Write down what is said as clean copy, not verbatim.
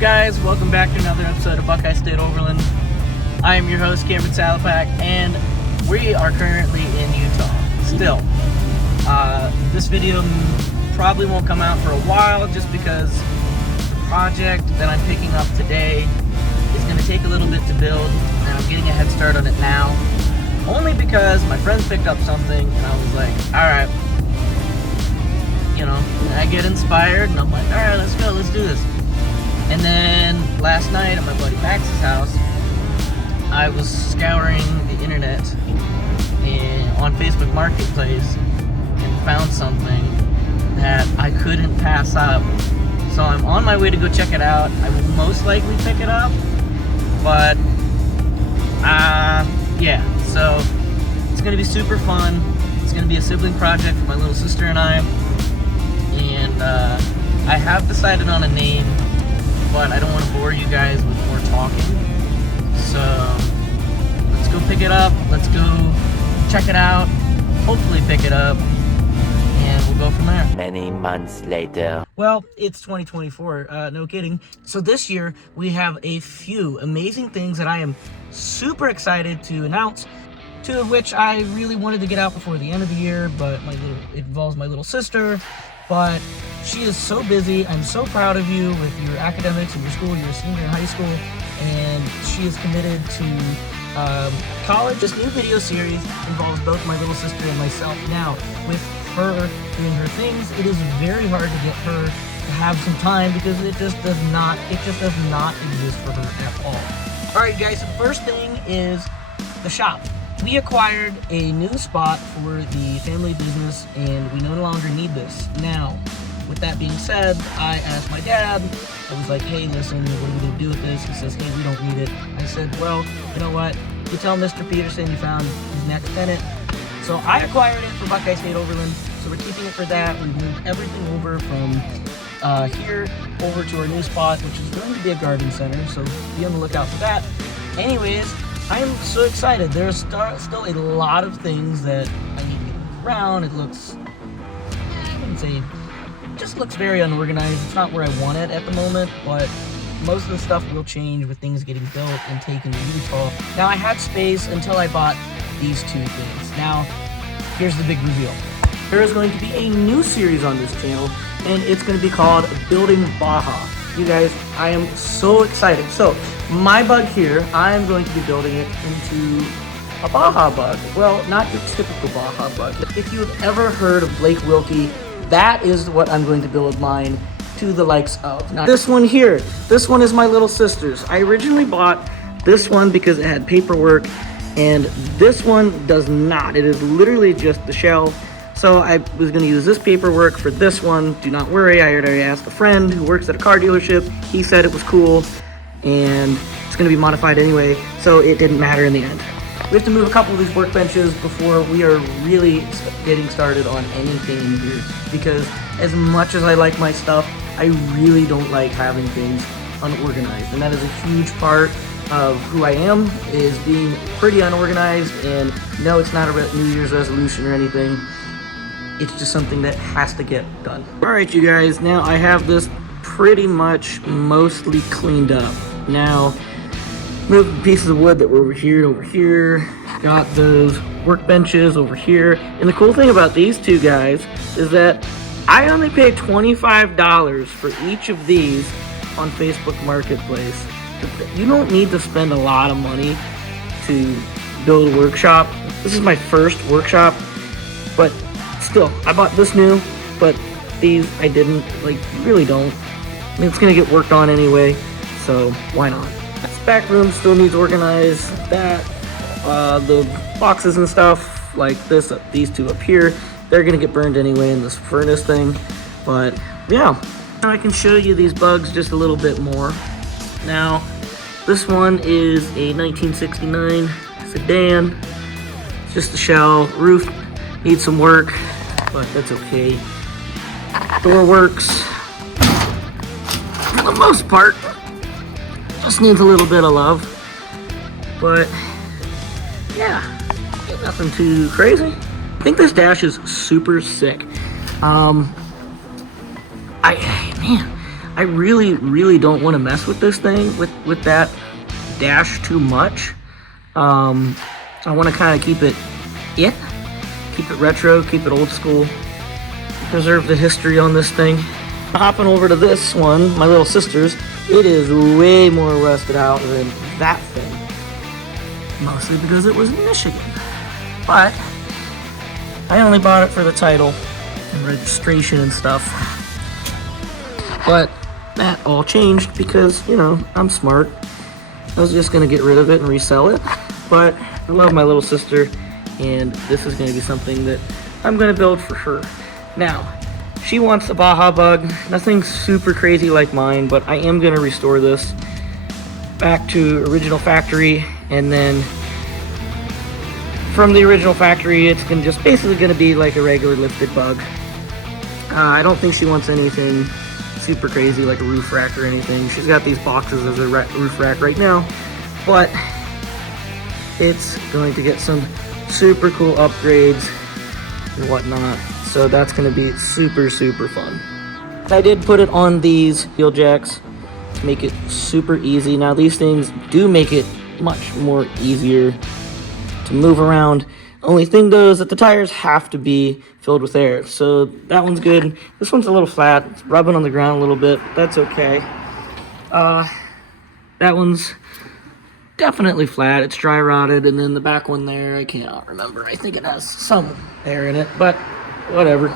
guys? Welcome back to another episode of Buckeye State Overland. I am your host, Cameron Salapak, and we are currently in Utah, still. This video probably won't come out for a while just because the project that I'm picking up today is going to take a little bit to build, and I'm getting a head start on it now. Only because my friends picked up something, and I was like, alright, you know, I get inspired, and I'm like, alright, let's go, let's do this. And then last night at my buddy Max's house, I was scouring the internet on Facebook Marketplace and found something that I couldn't pass up. So I'm on my way to go check it out. I will most likely pick it up, but yeah, so it's gonna be super fun. It's gonna be a sibling project for my little sister and I, and I have decided on a name, but I don't want to bore you guys with more talking. So let's go pick it up. Let's go check it out. Hopefully pick it up, and we'll go from there. Many months later. Well, it's 2024, no kidding. So this year we have a few amazing things that I am super excited to announce, two of which I really wanted to get out before the end of the year, but it involves my little sister. But she is so busy. I'm so proud of you with your academics in your school. You're a senior in high school, and she is committed to college. This new video series involves both my little sister and myself. Now, with her doing her things, it is very hard to get her to have some time because it just does not exist for her at all. All right, guys, the first thing is the shop. We acquired a new spot for the family business, and we no longer need this. Now, with that being said, I asked my dad, I was like, hey, listen, what are we going to do with this? He says, hey, we don't need it. I said, well, you know what? You tell Mr. Peterson you found his next tenant. So I acquired it for Buckeye State Overland, so we're keeping it for that. We moved everything over from here over to our new spot, which is going to be a garden center, so be on the lookout for that. Anyways, I am so excited. There's still a lot of things that I need to get around. It looks, I wouldn't say, it just looks very unorganized. It's not where I want it at the moment, but most of the stuff will change with things getting built and taken to Utah. Now, I had space until I bought these two things. Now, here's the big reveal. There is going to be a new series on this channel, and it's going to be called Building Baja. You guys, I am so excited. So, my bug here, I am going to be building it into a Baja bug. Well, not your typical Baja bug. If you have ever heard of Blake Wilkie, that is what I'm going to build mine to the likes of. Now, this one here, this one is my little sister's. I originally bought this one because it had paperwork, and this one does not. It is literally just the shell. So I was going to use this paperwork for this one. Do not worry, I already asked a friend who works at a car dealership. He said it was cool, and it's going to be modified anyway, so it didn't matter in the end. We have to move a couple of these workbenches before we are really getting started on anything in here, because as much as I like my stuff, I really don't like having things unorganized, and that is a huge part of who I am, is being pretty unorganized. And no, it's not a New Year's resolution or anything. It's just something that has to get done. All right, you guys, now I have this pretty much mostly cleaned up. Now, move the pieces of wood that were over here to over here. Got those workbenches over here. And the cool thing about these two guys is that I only paid $25 for each of these on Facebook Marketplace. You don't need to spend a lot of money to build a workshop. This is my first workshop, but still, I bought this new, but these I didn't, really don't. I mean, it's gonna get worked on anyway, so why not? This back room still needs organized. That, the boxes and stuff like this, these two up here, they're gonna get burned anyway in this furnace thing. But yeah, now I can show you these bugs just a little bit more. Now, this one is a 1969 sedan. It's just a shell. Roof needs some work, but that's okay. Door works for the most part. Just needs a little bit of love. But yeah, nothing too crazy. I think this dash is super sick. I I really don't want to mess with this thing with that dash too much. I want to kind of keep it retro, keep it old school, preserve the history on this thing. Hopping over to this one, my little sister's, it is way more rusted out than that thing. Mostly because it was in Michigan. But I only bought it for the title and registration and stuff. But that all changed because, you know, I'm smart. I was just gonna get rid of it and resell it. But I love my little sister, and this is gonna be something that I'm gonna build for her. Now, she wants a Baja bug, nothing super crazy like mine, but I am gonna restore this back to original factory, and then from the original factory, it's just basically gonna be like a regular lifted bug. I don't think she wants anything super crazy like a roof rack or anything. She's got these boxes as a roof rack right now, but it's going to get some super cool upgrades and whatnot. So that's going to be super fun. I did put it on these heel jacks to make it super easy. Now these things do make it much more easier to move around. Only thing though is that the tires have to be filled with air. So that one's good. This one's a little flat. It's rubbing on the ground a little bit. That's okay. That one's definitely flat. It's dry rotted. And then the back one there, I cannot remember. I think it has some air in it, but whatever.